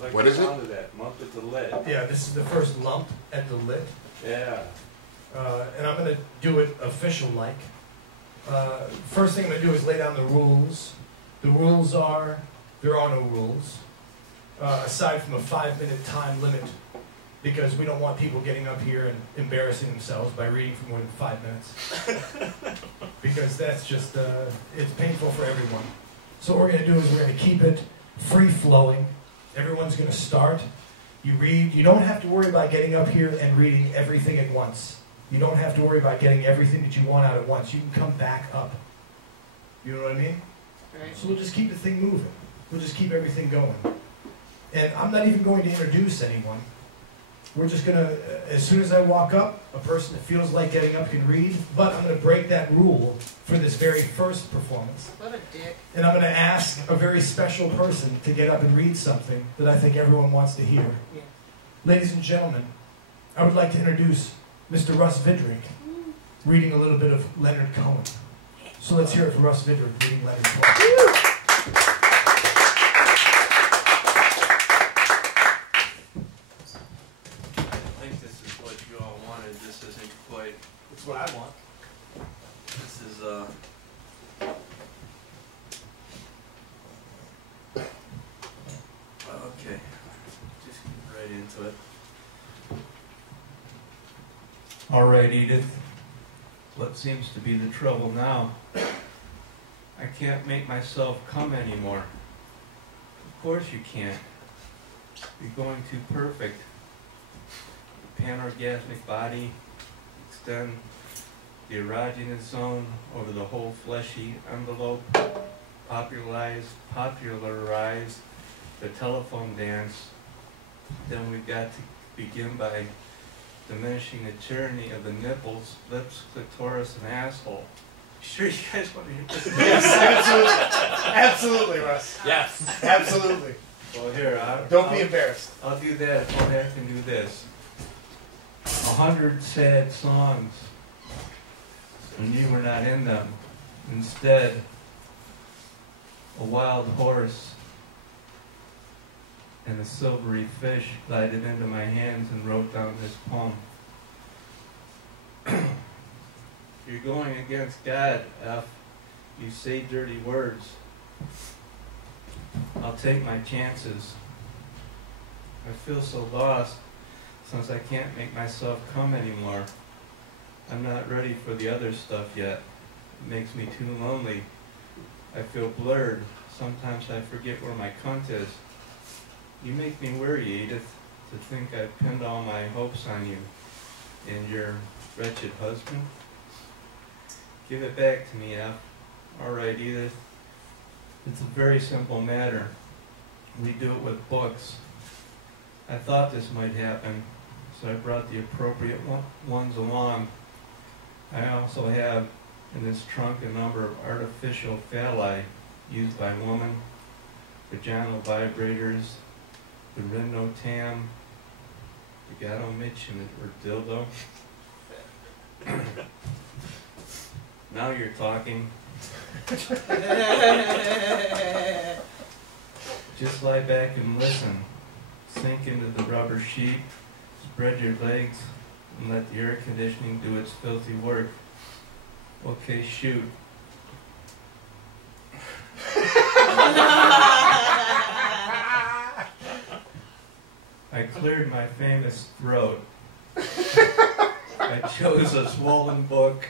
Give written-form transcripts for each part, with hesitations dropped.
Like what is it? Of that lump at the lid. Yeah, this is the first lump at the lid. Yeah. And I'm going to do it official-like. First thing I'm going to do is lay down the rules. The rules are, there are no rules, aside from a 5-minute time limit, because we don't want people getting up here and embarrassing themselves by reading for more than 5 minutes. Because that's just, it's painful for everyone. So what we're going to do is we're going to keep it free-flowing. Everyone's going to start. You read. You don't have to worry about getting up here and reading everything at once. You don't have to worry about getting everything that you want out at once. You can come back up. You know what I mean? Right. So we'll just keep the thing moving. We'll just keep everything going. And I'm not even going to introduce anyone. We're just going to, as soon as I walk up, a person that feels like getting up can read, but I'm going to break that rule for this very first performance. What a dick. And I'm going to ask a very special person to get up and read something that I think everyone wants to hear. Yeah. Ladies and gentlemen, I would like to introduce Mr. Russ Vidrick, reading a little bit of Leonard Cohen. So let's hear it for Russ Vidrick reading Leonard Cohen. I think this is what you all wanted. This isn't quite. That's what I want. This is okay. Just get right into it. All right, Edith. What seems to be the trouble now? I can't make myself come anymore. Of course you can't. You're going too perfect. Panorgasmic body, extend the erogenous zone over the whole fleshy envelope, popularize the telephone dance. Then we've got to begin by diminishing the tyranny of the nipples, lips, clitoris, and asshole. Sure you guys want to hear this? Yes, absolutely. Absolutely, Russ. Yes. Absolutely. Well, here, Don't be embarrassed. I'll do that if I have to do this. 100 sad songs, and you were not in them. Instead, a wild horse and a silvery fish glided into my hands and wrote down this poem. You're going against God, F. You say dirty words. I'll take my chances. I feel so lost since I can't make myself come anymore. I'm not ready for the other stuff yet. It makes me too lonely. I feel blurred. Sometimes I forget where my cunt is. You make me worry, Edith, to think I've pinned all my hopes on you and your wretched husband. Give it back to me, F. All right, Edith. It's a very simple matter. We do it with books. I thought this might happen, so I brought the appropriate ones along. I also have in this trunk a number of artificial phalli used by women, vaginal vibrators, the Rhinotam, the Gato Mitch, or dildo. Now you're talking. Just lie back and listen. Sink into the rubber sheet, spread your legs, and let the air conditioning do its filthy work. Okay, shoot. I cleared my famous throat. I chose a swollen book,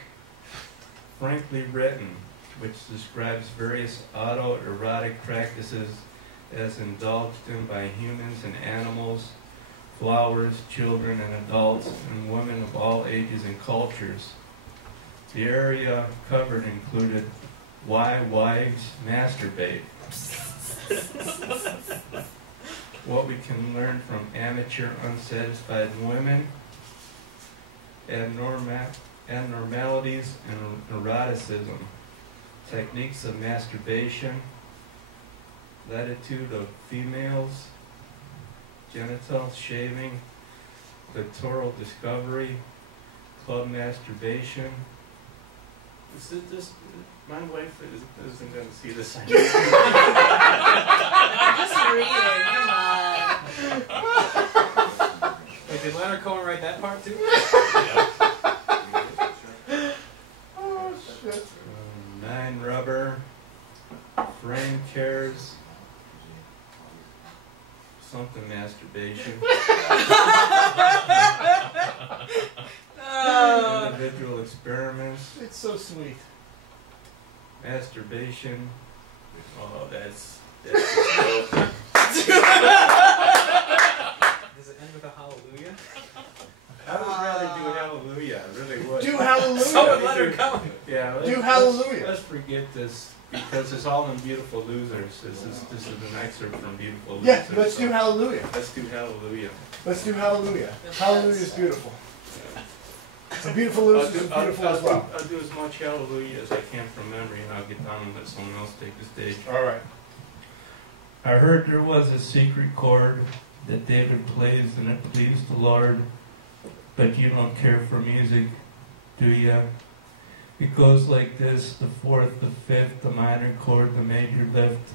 frankly written, which describes various autoerotic practices as indulged in by humans and animals, flowers, children and adults, and women of all ages and cultures. The area covered included why wives masturbate, what we can learn from amateur unsatisfied women, abnormalities and eroticism, techniques of masturbation, latitude of females, genital shaving, clitoral discovery, club masturbation. My wife isn't going to see this. Just read it, come on. Did Leonard Cohen write that part too? Oh, shit. 9 rubber, frame chairs, something masturbation, individual experiments, It's so sweet. masturbation. Oh, that's Does it end with a hallelujah? I would rather do hallelujah, I really would. Do hallelujah. So would Leonard Cohen. Yeah, Do hallelujah. Let's forget this because it's all in Beautiful Losers. This is an excerpt from Beautiful Losers. Yeah, let's do hallelujah. Let's do hallelujah. Let's do hallelujah. Hallelujah is beautiful. So beautiful losers is beautiful as well. I'll do as much hallelujah as I can from memory, and I'll get down and let someone else take the stage. All right. I heard there was a secret chord that David plays and it pleased the Lord, but you don't care for music, do ya? It goes like this: the fourth, the fifth, the minor chord, the major lift,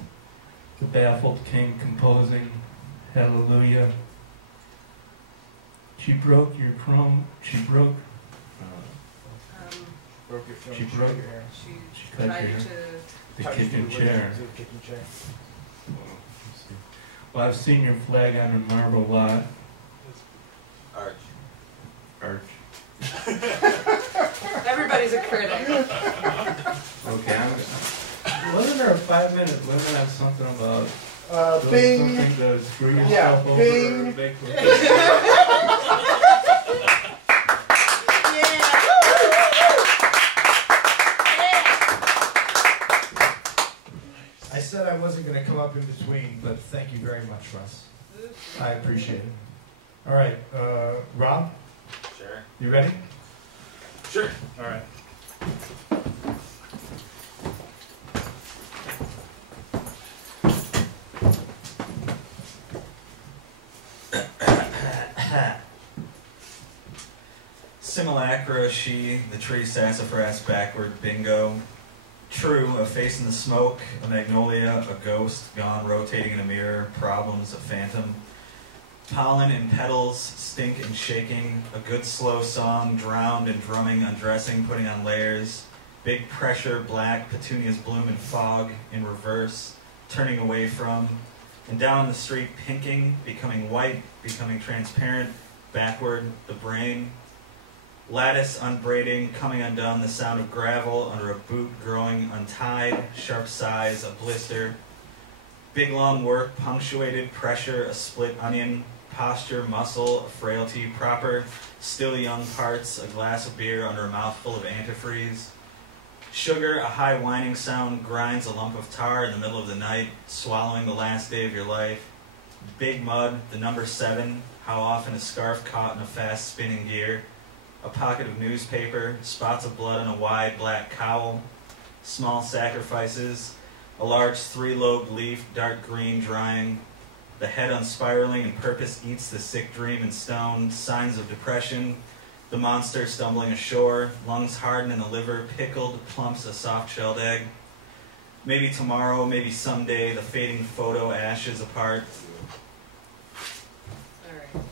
the baffled king composing hallelujah. She broke your Broke your She broke your hair. she cut your hair. The Touched kitchen you chair. with the kitchen chair. Well, I've seen your flag on a marble lot. Arch. Everybody's a critic. Okay, wasn't there a 5-minute limit on something about Bing. something to screw yourself Yeah, over? bing. Or make I said I wasn't going to come up in between, but thank you very much, Russ. I appreciate it. All right, Rob? Sure. You ready? Sure. All right. Simulacra, she, the tree sassafras backward, bingo. True, a face in the smoke, a magnolia, a ghost, gone rotating in a mirror, problems, a phantom. Pollen and petals, stink and shaking, a good slow song, drowned and drumming, undressing, putting on layers. Big pressure, black, petunias bloom in fog, in reverse, turning away from. And down the street, pinking, becoming white, becoming transparent, backward, the brain. Lattice unbraiding, coming undone, the sound of gravel under a boot growing untied, sharp size, a blister. Big long work, punctuated, pressure, a split onion, posture, muscle, a frailty, proper, still young parts, a glass of beer under a mouthful of antifreeze. Sugar, a high whining sound, grinds a lump of tar in the middle of the night, swallowing the last day of your life. Big mud, the number 7, how often a scarf caught in a fast spinning gear. A pocket of newspaper, spots of blood on a wide black cowl, small sacrifices, a large 3-lobed leaf, dark green, drying, the head unspiraling and purpose eats the sick dream in stone, signs of depression, the monster stumbling ashore, lungs hardened in the liver, pickled, plumps a soft-shelled egg. Maybe tomorrow, maybe someday, the fading photo ashes apart. All right.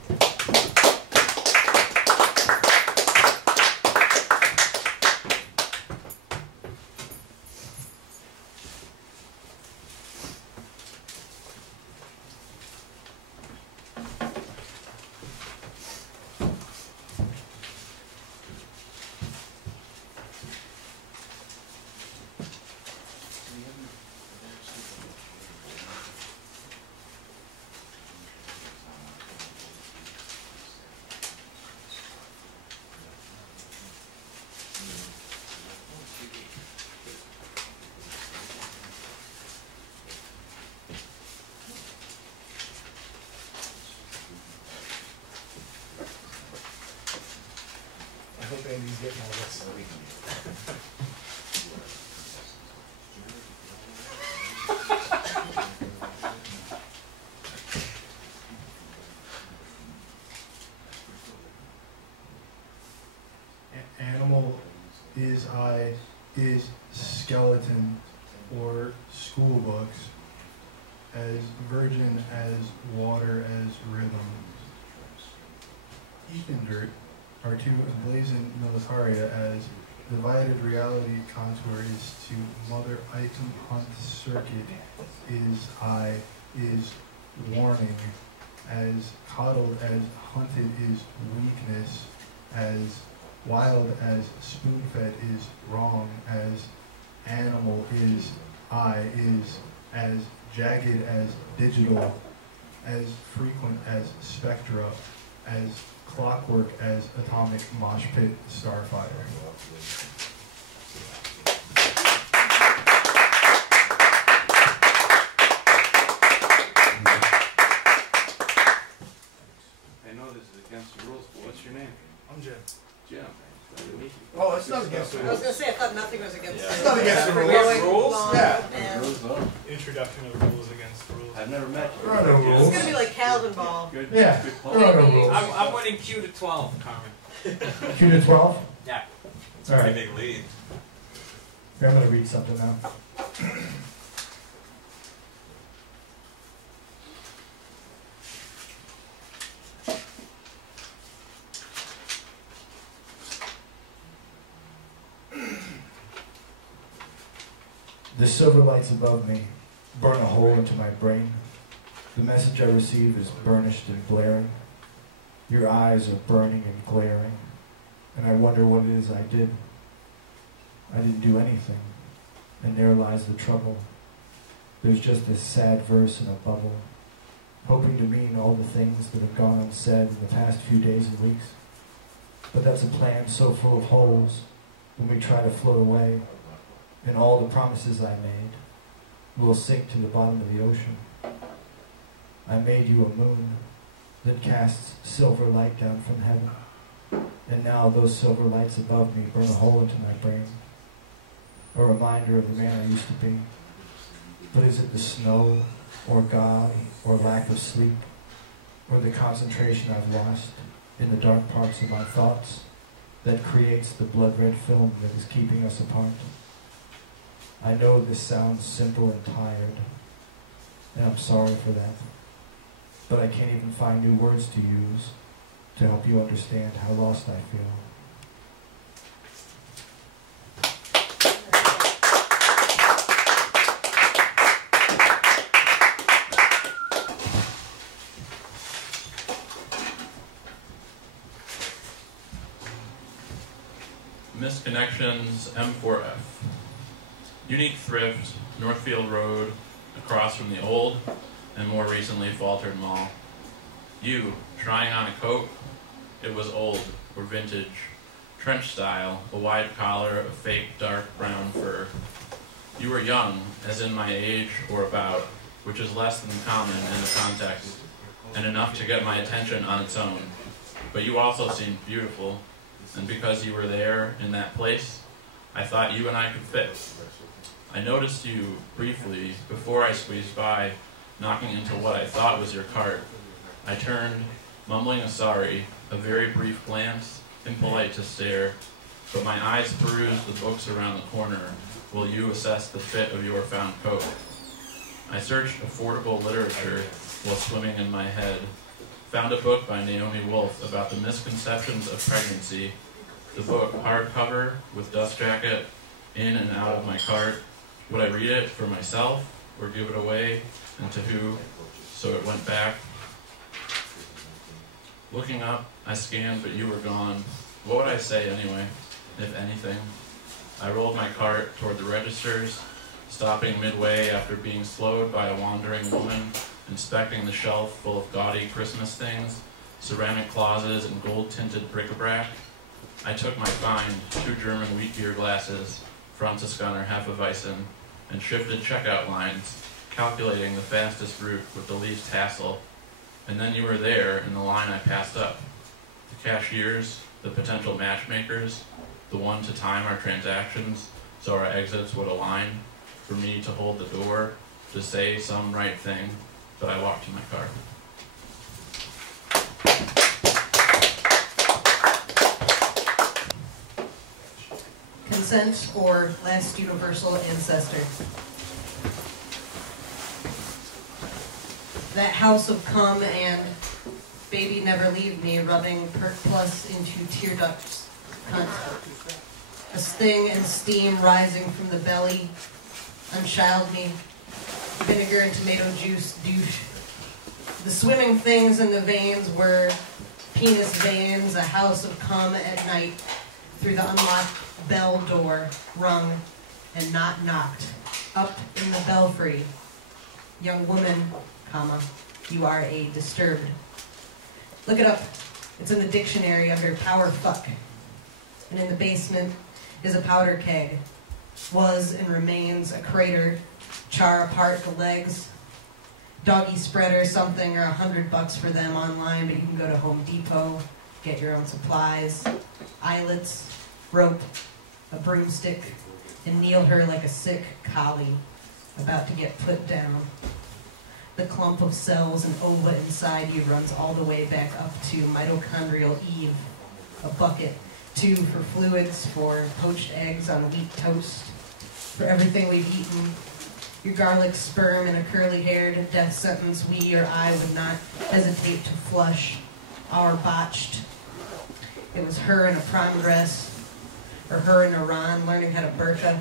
I hope Andy's getting all this. Animal is I is skeleton or school books, as virgin as water as rhythm. Ethan are to emblazon militaria as divided reality contours to Mother Item Hunt Circuit is warning, as coddled as hunted is weakness, as wild as spoon-fed is wrong, as animal is as jagged as digital, as frequent as spectra, as clockwork as atomic mosh pit starfire. I know this is against the rules, but what's your name? I'm Jim. Jim. Glad to meet you. Oh, it's not against the I was rules. going to say, I thought nothing was against the rules. It's not against the rules. Going Rules? long Yeah. and- Rules, though. Introduction of rules against rules. I've never met you. There are no It's rules. going to be like Calvin Ball. Good, Yeah. good There are no point. rules. I'm winning Q to 12, Carmen. 2 to 12? Yeah. It's a All pretty right. big lead. Here, I'm going to read something now. The silver lights above me burn a hole into my brain. The message I receive is burnished and blaring. Your eyes are burning and glaring. And I wonder what it is I did. I didn't do anything. And there lies the trouble. There's just this sad verse in a bubble, hoping to mean all the things that have gone unsaid in the past few days and weeks. But that's a plan so full of holes when we try to float away, and all the promises I made will sink to the bottom of the ocean. I made you a moon that casts silver light down from heaven, and now those silver lights above me burn a hole into my brain, a reminder of the man I used to be. But is it the snow, or God, or lack of sleep, or the concentration I've lost in the dark parts of my thoughts that creates the blood-red film that is keeping us apart? I know this sounds simple and tired, and I'm sorry for that, but I can't even find new words to use to help you understand how lost I feel. Misconnections M4F. Unique thrift, Northfield Road, across from the old and more recently Faltered Mall. You, trying on a coat? It was old, or vintage, trench style, a wide collar of fake dark brown fur. You were young, as in my age or about, which is less than common in the context, and enough to get my attention on its own. But you also seemed beautiful, and because you were there in that place, I thought you and I could fit. I noticed you briefly before I squeezed by, knocking into what I thought was your cart. I turned, mumbling a sorry, a very brief glance, impolite to stare, but my eyes perused the books around the corner while you assessed the fit of your found coat. I searched affordable literature while swimming in my head, found a book by Naomi Wolf about the misconceptions of pregnancy. The book, hardcover, with dust jacket, in and out of my cart. Would I read it for myself, or give it away, and to who? So it went back. Looking up, I scanned, but you were gone. What would I say anyway, if anything? I rolled my cart toward the registers, stopping midway after being slowed by a wandering woman, inspecting the shelf full of gaudy Christmas things, ceramic closets, and gold-tinted bric-a-brac. I took my find, 2 German wheat beer glasses, Franziskaner Hefeweizen, and shifted checkout lines, calculating the fastest route with the least hassle. And then you were there in the line I passed up. The cashiers, the potential matchmakers, the one to time our transactions so our exits would align, for me to hold the door, to say some right thing, but I walked to my car. Consent or last universal ancestor. That house of cum and baby he'd never leave me, rubbing Perk Plus into tear ducts. Cunt. A sting and steam rising from the belly. Unchild me. Vinegar and tomato juice, douche. The swimming things in the veins were penis veins, a house of cum at night, through the unlocked bell door, rung, and not knocked. Up in the belfry. Young woman, comma, you are a disturbed. Look it up. It's in the dictionary under power fuck. And in the basement is a powder keg. Was and remains a crater. Char apart the legs. Doggy spreader something, or $100 for them online, but you can go to Home Depot, get your own supplies. Eyelets, rope, a broomstick, and kneel her like a sick collie about to get put down. The clump of cells and ova inside you runs all the way back up to mitochondrial Eve. A bucket, 2 for fluids, for poached eggs on wheat toast, for everything we've eaten. Your garlic sperm and a curly-haired death sentence we or I would not hesitate to flush. Our botched. It was her in a prom dress, or her in Iran learning how to burqa,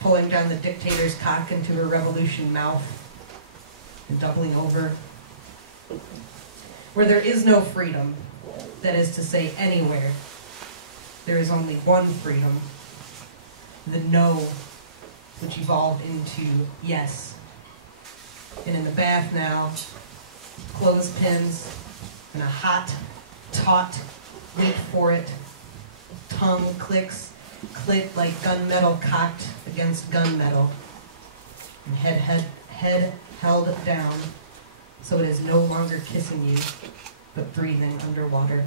pulling down the dictator's cock into her revolution mouth, and doubling over. Where there is no freedom, that is to say anywhere, there is only one freedom, the no, which evolved into yes. And in the bath now, clothespins and a hot, taut, wait for it, tongue clicks, clit like gunmetal cocked against gunmetal, and head held down, so it is no longer kissing you, but breathing underwater.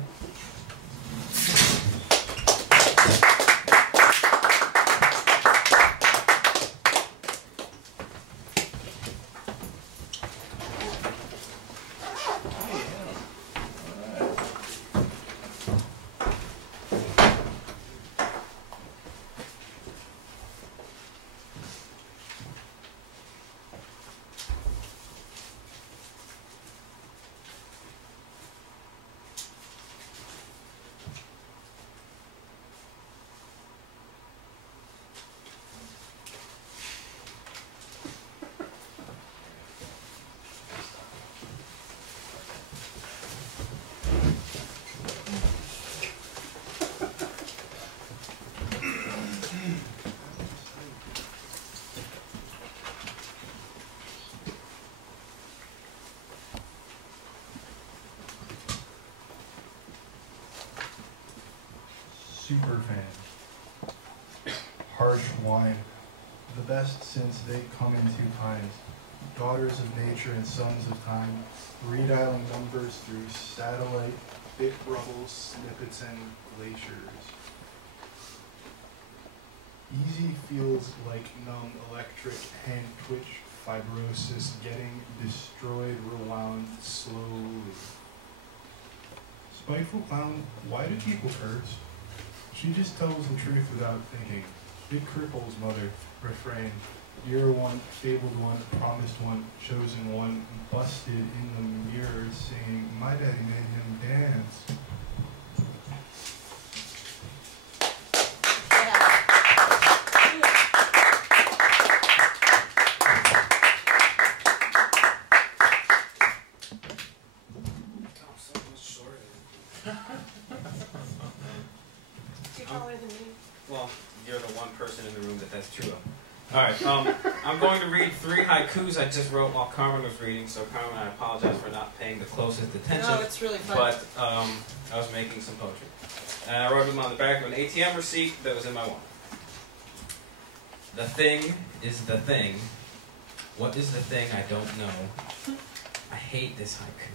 Superfan. Harsh wine. The best since they come in 2 times. Daughters of nature and sons of time. Redialing numbers through satellite, bit rubble, snippets, and glaciers. Easy feels like numb electric hand twitch fibrosis getting destroyed, rewound slowly. Spiteful clown, why do people curse? She just tells the truth without thinking. It cripples mother. Refrain. You're one, fabled one, promised one, chosen one, busted in the mirror singing, my daddy made him dance. Well, you're the one person in the room that's true of. Alright, I'm going to read 3 haikus I just wrote while Carmen was reading, so Carmen, I apologize for not paying the closest attention. No, it's really fun. But I was making some poetry. And I wrote them on the back of an ATM receipt that was in my wallet. The thing is the thing. What is the thing I don't know? I hate this haiku.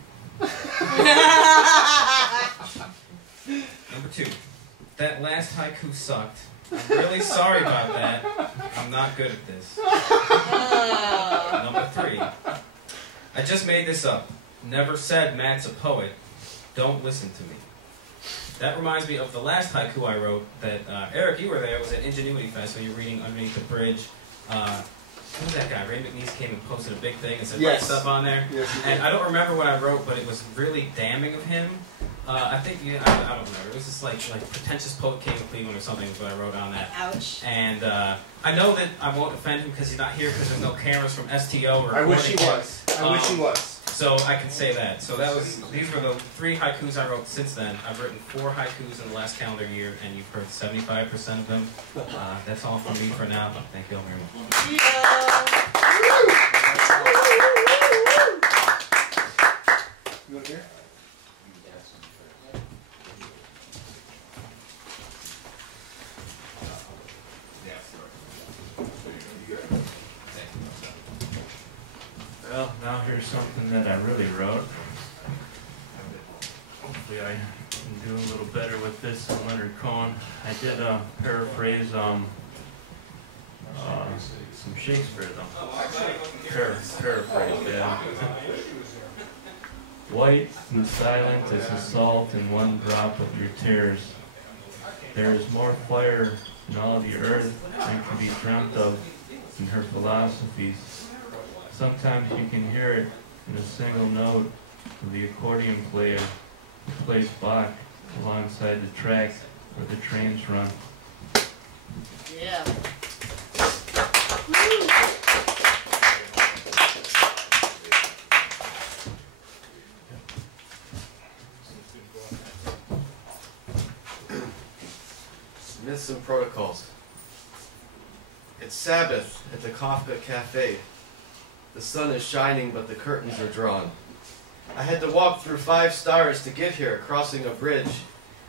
Number 2. That last haiku sucked. I'm really sorry about that. I'm not good at this. Number 3. I just made this up. Never said Matt's a poet. Don't listen to me. That reminds me of the last haiku I wrote that, Eric, you were there. It was at Ingenuity Fest when you were reading Underneath the Bridge. who's that guy? Ray McNeese came and posted a big thing and said, Yes. write stuff on there. Yes, you And did. I don't remember what I wrote, but it was really damning of him. I think, I don't remember. It was just like pretentious poet king of Cleveland or something is what I wrote on that. Ouch. And I know that I won't offend him because he's not here because there's no cameras from STO or I wish he recording. was. I wish he was. So I can say that. So these were the 3 haikus I wrote since then. I've written 4 haikus in the last calendar year, and you've heard 75% of them. That's all from me for now. Thank you all very much. You want to hear? Well, now here's something that I really wrote. Hopefully I can do a little better with this than Leonard Cohen. I did paraphrase some Shakespeare though. Paraphrase, yeah. White and silent as the salt in one drop of your tears. There is more fire in all the earth than can be dreamt of in her philosophies. Sometimes you can hear it in a single note of the accordion player who plays Bach alongside the track where the trains run. Yeah. Myths and protocols. It's Sabbath at the Kafka Cafe. The sun is shining, but the curtains are drawn. I had to walk through 5 stars to get here, crossing a bridge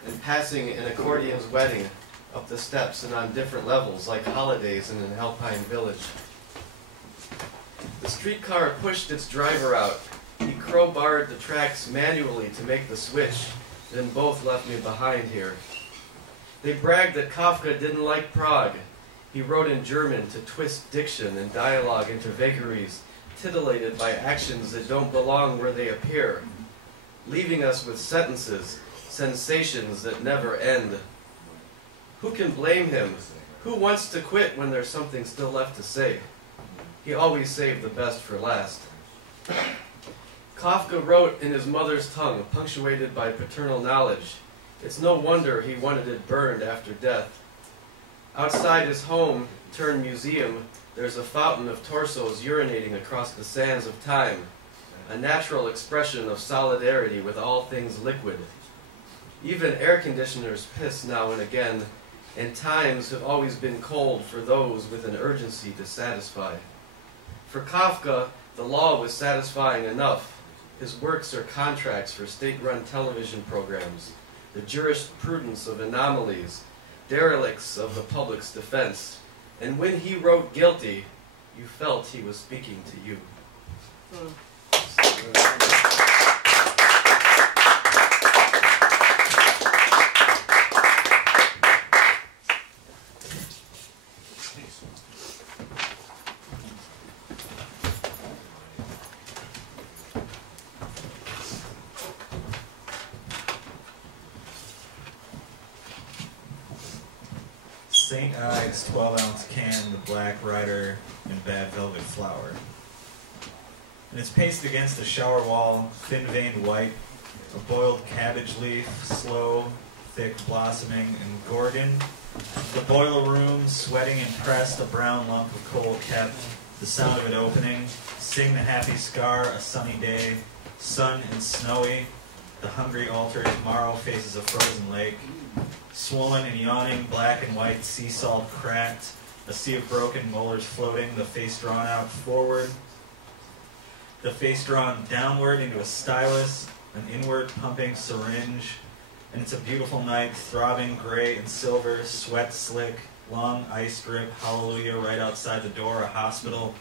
and passing an accordion's wedding up the steps and on different levels, like holidays in an alpine village. The streetcar pushed its driver out. He crowbarred the tracks manually to make the switch, then both left me behind here. They bragged that Kafka didn't like Prague. He wrote in German to twist diction and dialogue into vagaries, titillated by actions that don't belong where they appear, leaving us with sentences, sensations that never end. Who can blame him? Who wants to quit when there's something still left to say? He always saved the best for last. Kafka wrote in his mother's tongue, punctuated by paternal knowledge. It's no wonder he wanted it burned after death. Outside his home turned museum, there's a fountain of torsos urinating across the sands of time, a natural expression of solidarity with all things liquid. Even air conditioners piss now and again, and times have always been cold for those with an urgency to satisfy. For Kafka, the law was satisfying enough. His works are contracts for state-run television programs, the jurisprudence of anomalies, derelicts of the public's defense. And when he wrote guilty, you felt he was speaking to you. St. Ives 12-ounce can, the Black Rider, and Bad Velvet Flower. And it's pasted against the shower wall, thin-veined white, a boiled cabbage leaf, slow, thick blossoming, and Gorgon. The boiler room, sweating and pressed, a brown lump of coal kept, the sound of it opening. Sing the happy scar, a sunny day, sun and snowy. The hungry altar tomorrow faces a frozen lake. Swollen and yawning, black and white, sea salt cracked, a sea of broken molars floating, the face drawn out forward, the face drawn downward into a stylus, an inward pumping syringe, and it's a beautiful night, throbbing gray and silver, sweat slick, long ice drip, hallelujah, right outside the door, a hospital.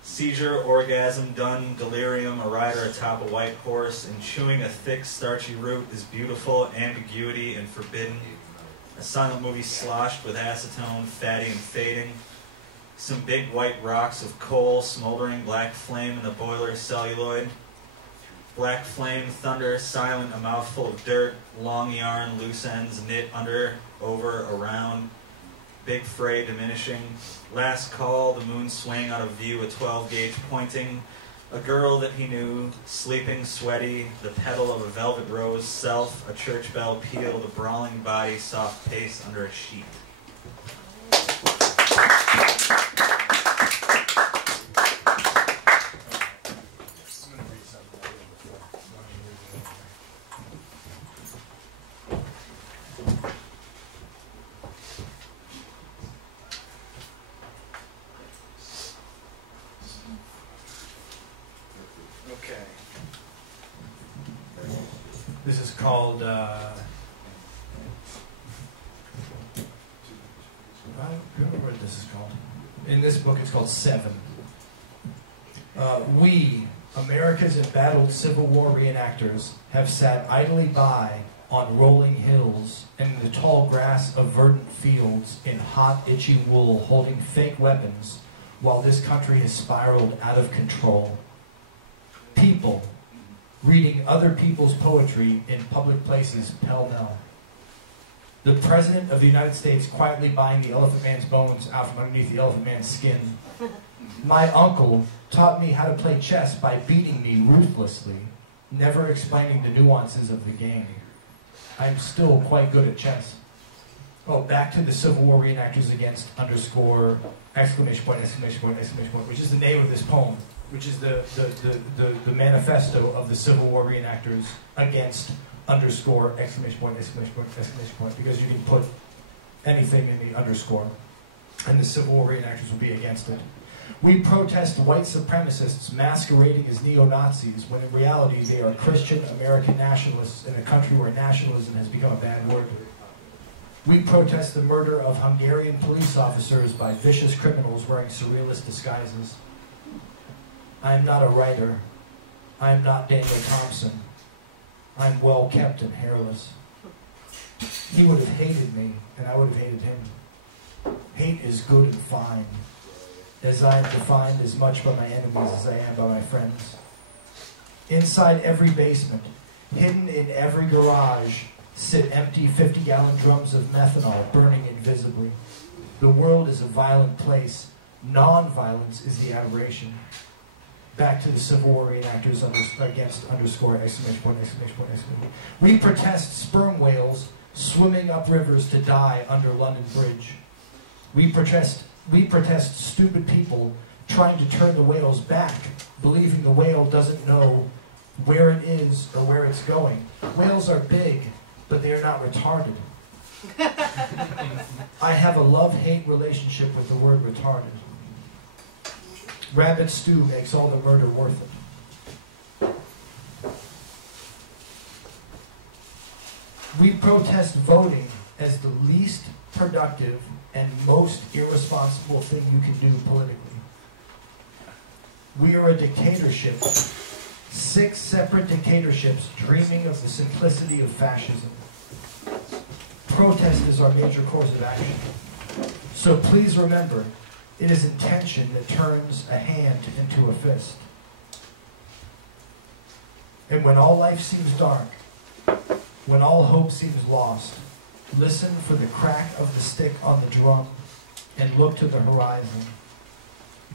Seizure, orgasm, done, delirium, a rider atop a white horse, and chewing a thick, starchy root is beautiful, ambiguity, and forbidden. A silent movie sloshed with acetone, fatty and fading. Some big white rocks of coal, smoldering black flame in the boiler, celluloid. Black flame, thunder, silent, a mouthful of dirt, long yarn, loose ends, knit under, over, around. big fray diminishing. Last call, the moon swang out of view, a 12-gauge pointing. A girl that he knew, sleeping, sweaty, the petal of a velvet rose, self, a church bell pealed, a brawling body, soft pace under a sheet. This is called, I don't remember what this is called. In this book, it's called Seven. We, America's embattled Civil War reenactors, have sat idly by on rolling hills and in the tall grass of verdant fields in hot, itchy wool, holding fake weapons, while this country has spiraled out of control. People, reading other people's poetry in public places pell-mell. The President of the United States quietly buying the Elephant Man's bones out from underneath the Elephant Man's skin. My uncle taught me how to play chess by beating me ruthlessly, never explaining the nuances of the game. I'm still quite good at chess. Oh, back to the Civil War reenactors against underscore exclamation point, exclamation point, exclamation point, which is the name of this poem, which is the manifesto of the Civil War reenactors against underscore exclamation point, exclamation point, exclamation point, because you can put anything in the underscore, and the Civil War reenactors will be against it. We protest white supremacists masquerading as neo-Nazis when in reality they are Christian American nationalists in a country where nationalism has become a bad word. We protest the murder of Hungarian police officers by vicious criminals wearing surrealist disguises. I am not a writer. I am not Daniel Thompson. I am well kept and hairless. He would have hated me, and I would have hated him. Hate is good and fine, as I am defined as much by my enemies as I am by my friends. Inside every basement, hidden in every garage, sit empty 50-gallon drums of methanol burning invisibly. The world is a violent place. Non-violence is the aberration. Back to the Civil War reenactors against underscore exclamation point, exclamation point, exclamation point. We protest sperm whales swimming up rivers to die under London Bridge. We protest stupid people trying to turn the whales back, believing the whale doesn't know where it is or where it's going. Whales are big, but they are not retarded. I have a love-hate relationship with the word retarded. Rabbit stew makes all the murder worth it. We protest voting as the least productive and most irresponsible thing you can do politically. We are a dictatorship. 6 separate dictatorships dreaming of the simplicity of fascism. Protest is our major course of action. So please remember, it is intention that turns a hand into a fist. And when all life seems dark, when all hope seems lost, listen for the crack of the stick on the drum and look to the horizon.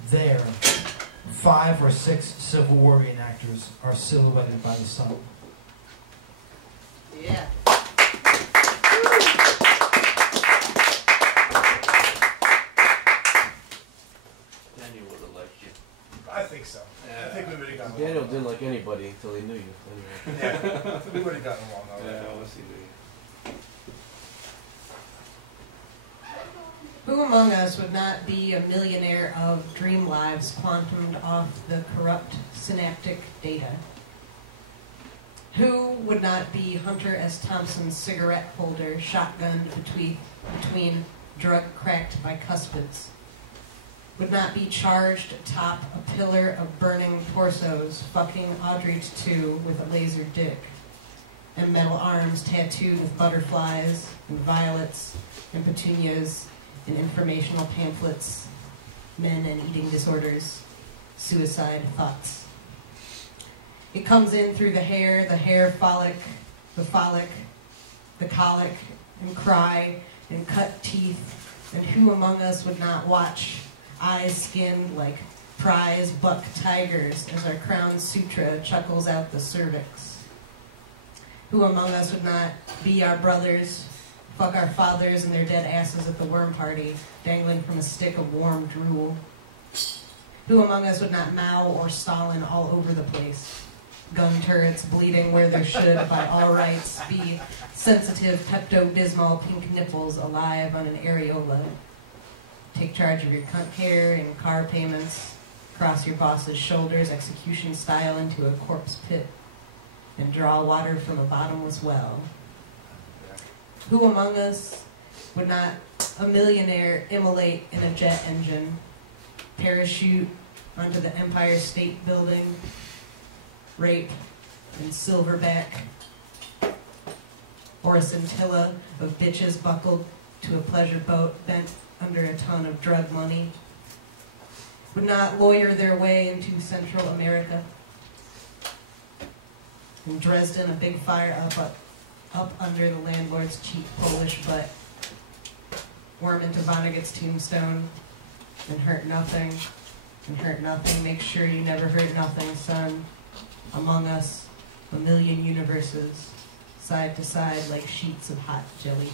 There, 5 or 6 Civil War reenactors are silhouetted by the sun. Yeah. Daniel would have liked you. I think so. I think we would have gotten Daniel along. didn't like anybody until he knew you. Anyway. Yeah, we would have gotten along already. Yeah, unless he knew you. Who among us would not be a millionaire of dream lives quantumed off the corrupt synaptic data? Who would not be Hunter S. Thompson's cigarette holder shotgunned between drug cracked bicuspids? Would not be charged atop a pillar of burning torsos, fucking Audrey II with a laser dick, and metal arms tattooed with butterflies and violets and petunias and informational pamphlets, men and eating disorders, suicide thoughts. It comes in through the hair follic, the colic, and cry, and cut teeth, And who among us would not watch eyes skinned like prize buck tigers as our crown sutra chuckles out the cervix? Who among us would not be our brothers, fuck our fathers and their dead asses at the worm party, dangling from a stick of warm drool? Who among us would not Mao or Stalin all over the place? Gun turrets bleeding where there should by all rights be sensitive Pepto-Bismol pink nipples alive on an areola. Take charge of your cunt hair and car payments. Cross your boss's shoulders execution style into a corpse pit. And draw water from a bottomless well. Who among us would not a millionaire immolate in a jet engine, parachute onto the Empire State Building, rape and silverback, or a scintilla of bitches buckled to a pleasure boat bent under a ton of drug money, would not lawyer their way into Central America? In Dresden, a big fire up under the landlord's cheap Polish butt. Worm into Vonnegut's tombstone and hurt nothing, Make sure you never hurt nothing, son. Among us, a million universes, side to side like sheets of hot jelly.